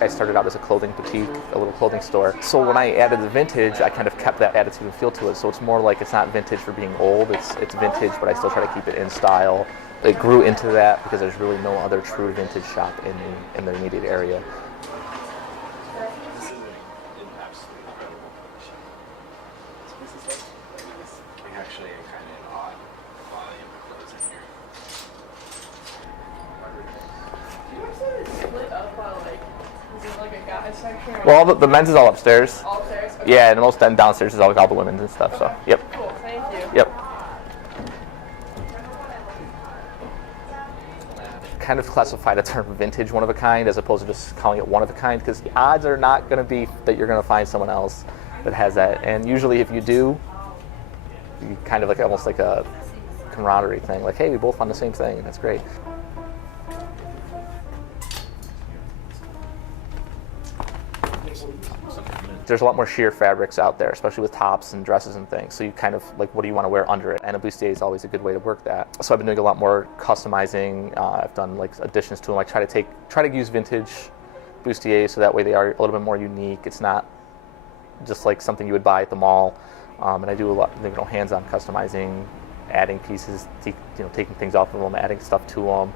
I started out as a clothing boutique, a little clothing store. So when I added the vintage, I kind of kept that attitude and feel to it. So it's more like it's not vintage for being old, it's vintage, but I still try to keep it in style. It grew into that because there's really no other true vintage shop in the immediate area. Actually, kind of an odd volume of clothes in here. Split up by like, is it like a guy's section? Or Well, the men's is all upstairs. all upstairs? Okay. Yeah, and most then downstairs is all the women's and stuff. So, Okay. yep, Cool, thank you. yep. Kind of classify the term vintage one of a kind as opposed to just calling it one of a kind, because the odds are not going to be that you're going to find someone else that has that. And usually, if you do, you kind of like almost like a camaraderie thing. Like, hey, we both found the same thing. That's great. There's a lot more sheer fabrics out there, especially with tops and dresses and things. So you kind of like, what do you want to wear under it? And a bustier is always a good way to work that. So I've been doing a lot more customizing. I've done like additions to them. I try to use vintage bustiers so that way they are a little bit more unique. It's not just like something you would buy at the mall. And I do a lot, hands-on customizing, adding pieces, taking things off of them, adding stuff to them.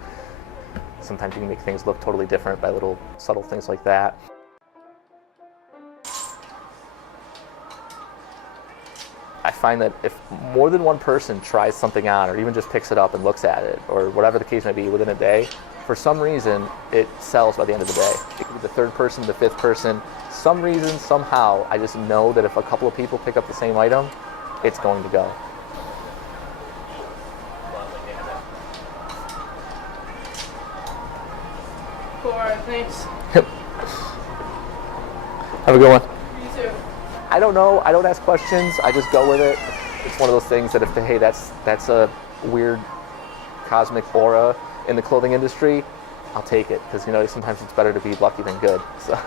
Sometimes you can make things look totally different by little subtle things like that. I find that if more than one person tries something on or even just picks it up and looks at it, or whatever the case may be within a day, for some reason it sells by the end of the day. It could be the third person, the fifth person. Some reason, somehow, I just know that if a couple of people pick up the same item, it's going to go. Cool, alright, thanks. Yep. Have a good one. You too. I don't know. I don't ask questions. I just go with it. It's one of those things that if hey, that's a weird cosmic aura in the clothing industry, I'll take it, because sometimes it's better to be lucky than good. So.